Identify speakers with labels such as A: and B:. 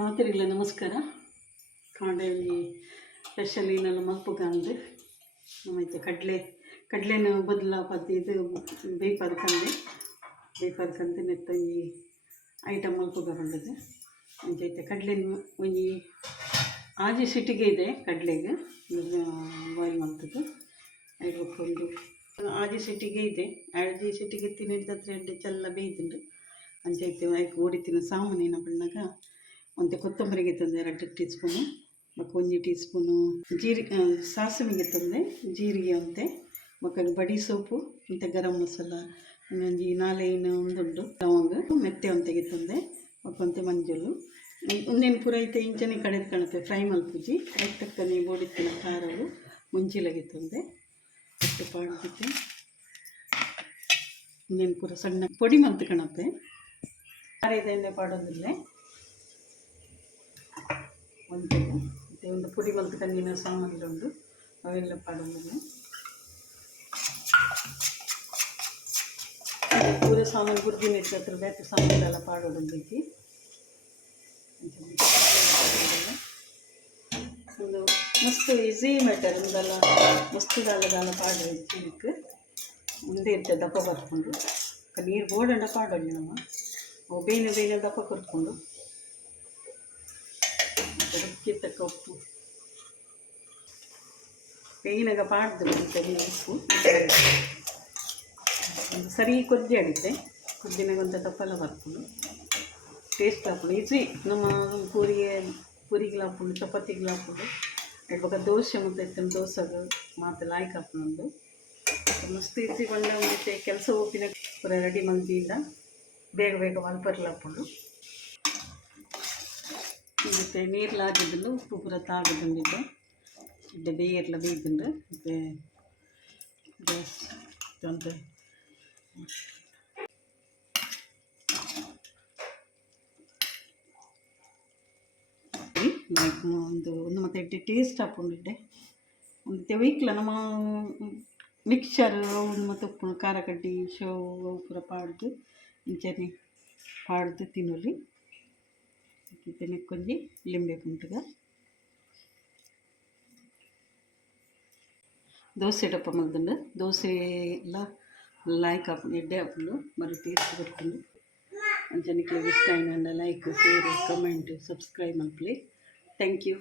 A: ಮಾತರಿಲ್ಲ ನಮಸ್ಕಾರ. ಕಾಂಡೆಯಲ್ಲಿ ಸ್ಪೆಷಲ್ ಏನೆಲ್ಲ ಮಲ್ಪುಗ ಅಂದು ನಮ್ಮೈತೆ ಕಡಲೆ, ಕಡಲೆನ ಬದಲ ಪದ್ದು ಇದು ಬೇಪರ್ ಕಂದೆ ಬೇಯ್ಪದ ಕಂದು ಮತ್ತು ಈ ಐಟಮ್ ಮಲ್ಪುಗ ಬಂದದ್ದು ಅಂಚೈತೆ ಕಡಲೆ ಒಂಜಿ ಆಜಿ ಸಿಟಿಗೆ ಇದೆ ಕಡಲೆಗೆ. ಬಾಯ್ಲ್ ಮಾಡ್ತದ್ದು. ಒಂದು ಆಜಿ ಸಿಟಿಗೆ ಇದೆ. ಆಜಿ ಸಿಟಿಗೆ ತಿನ್ನಿದ ಹತ್ರ ಎಡ್ಡೆ ಚೆಲ್ಲ ಬೇಯ್ದುಂಡು ಅಂಚೈತೆ ಐಕ್ ಓಡಿತಿನ ಸಾಮಾನು ಬಣ್ಣಗ ಒಂದು ಕೊತ್ತಂಬರಿಗೆ ತಂದೆ, ಎರಡು ಟೀ ಸ್ಪೂನು ಮತ್ತು ಒಂದು ಟೀ ಸ್ಪೂನು ಜೀರಿಗೆ ಸಾಸಿವೆಗೆ ತಂದೆ, ಜೀರಿಗೆ ಅಂತೆ, ಮಕ್ಕಳಿಗೆ ಬಡಿ ಸೋಪು ಮತ್ತು ಗರಂ ಮಸಾಲ ಒಂದೊಂಜಿ ನಾಲೇನು ಒಂದುಂಡು ಲವಂಗ, ಮೆತ್ತೆ ಒಂತೆಗೆ ತಂದೆ ಮಕ್ಕಂತೆ ಮಂಜುಳು. ಒಂದೇನು ಪೂರ ಐತೆ ಇಂಚನೆ ಕಡೆದು ಕಾಣುತ್ತೆ, ಫ್ರೈ ಮಲ್ಪುಜಿ, ಅದಕ್ಕೆ ತಕ್ಕನೆ ಬೋಡಿತ್ತಿನ ಖಾರವು ಮುಂಚಿಲಾಗಿ ತಂದೆ, ಅಷ್ಟು ಪಾಡ್ಬಿಟ್ಟು. ಇನ್ನೇನು ಪೂರ ಸಣ್ಣ ಪೊಡಿ ಮಲ್ತು ಕಾಣುತ್ತೆ. ಖಾರ ಇದೆ ಪಾಡೋದಿಲ್ಲ. ಒಂದು ಮತ್ತು ಒಂದು ಪುಡಿ ಮಲ್ತು ಕಣ್ಣಿನ ಸಾಮಾನುಗಳುಂಟು ಅವೆಲ್ಲ ಪಾಡೋದಿಲ್ಲ ಪೂರ ಸಾಮಾನು ಗುರ್ದಿನ ಹತ್ರ ಬೇರೆ ಸಾಮಾನುಗಳೆಲ್ಲ ಪಾಡೋದೊಂದಿಕ್ಕೆ ಒಂದು ಮಸ್ತ್ ಈಸಿ ಮ್ಯಾಟರ್ ಒಂದೆಲ್ಲ ಮಸ್ತ್ ದಾಲ ದಾಲ ಪಾಡ್ರೆ ಇದಕ್ಕೆ ಮುಂದೆ ಇರ್ತದೆ ದಪ್ಪ ಬರ್ಕೊಂಡು ನೀರು ಬೋಡಂಡ ಪಾಡೋಲ್ಲ ನಮ್ಮ ಅವು ಬೇನೆ ಬೇನೆ ದಪ್ಪ ಕೊರ್ಕೊಂಡು ರುಚಿಗೆ ತಕ್ಕ ಉಪ್ಪು ಬರುತ್ತೆ ನೀರು ಉಪ್ಪು. ಒಂದು ಸರಿ ಕೊದ್ದಿ ಆಡಿದ್ದೆ ಕೊದ್ದಿನಾಗ ಒಂದು ತಪ್ಪಲ ಬರ್ಕೊಂಡು ಟೇಸ್ಟ್ ಹಾಕೊಂಡು ಈಸಿ ನಮ್ಮ ಪೂರಿಗೆ ಪೂರಿಗೆ ಹಾಕೊಂಡು ಚಪಾತಿಗೆ ಹಾಕೊಂಡು ಇವಾಗ ದೋಸೆ ಮತ್ತು ಇತ್ತಿನ ದೋಸೆಗೆ ಮಾತು ಲಾಯ್ಕ್ ಹಾಕೊಂಡು ಮಸ್ತ್ ಈಸಿ ಬಂದ ಮತ್ತೆ ಕೆಲಸ ಹೋಗಿನ ಪೂರ ರೆಡಿ ಮಂದಿಯಿಂದ ಬೇಗ ಬೇಗ ಮಲ್ಪರ್ಲ ಹಾಕೊಂಡು ಮತ್ತು ನೀರ್ಲ ಆಗಿದ್ದು ಉಪ್ಪು ಪೂರ ತಾಗದಂದಿದ್ದೆ. ಇದ್ದೆ ಬೇಯರ್ಲ ಬೇಯ್ದುಂಡು ಮತ್ತು ಗ್ಯಾಸ್ ಒಂದು ಲೈಕ್ ಒಂದು ಒಂದು ಮತ್ತೆ ಇಟ್ಟು ಟೇಸ್ಟ್ ಹಾಕೊಂಡಿದ್ದೆ ಒಂದು ತೆವೈಕ್ಲ ನಮ್ಮ ಮಿಕ್ಸರ್ ಒಂದು ಮತ್ತು ಉಪ್ಪು ಖಾರ ಕಡ್ಡಿ, ಶೋ ಪೂರ ಪಾಡ್ದು ಇಂಚನೆ ಪಾಡ್ದು ತಿನ್ನೋಲಿ ತಿನ್ನಕ್ಕೊಂಜಿ ಲಿಂಬೆ ಕುಂಟುಗ ದೋಸೆ ಡಪ್ಪ ಮಲ್ದಂಡು ದೋಸೆ ಎಲ್ಲ ಲಾಯ್ಕ್ ಹಾಕೊಂಡು ಎಡ್ಡೆ ಹಾಕೊಂಡು మరి ಟೇಸ್ಟ್ ಕೊಟ್ಕೊಂಡು ಅಂಚನಿಗೆ ಇಷ್ಟ ಆಯ್ನ like share comment subscribe ಮಲ್ಪಲೆ thank you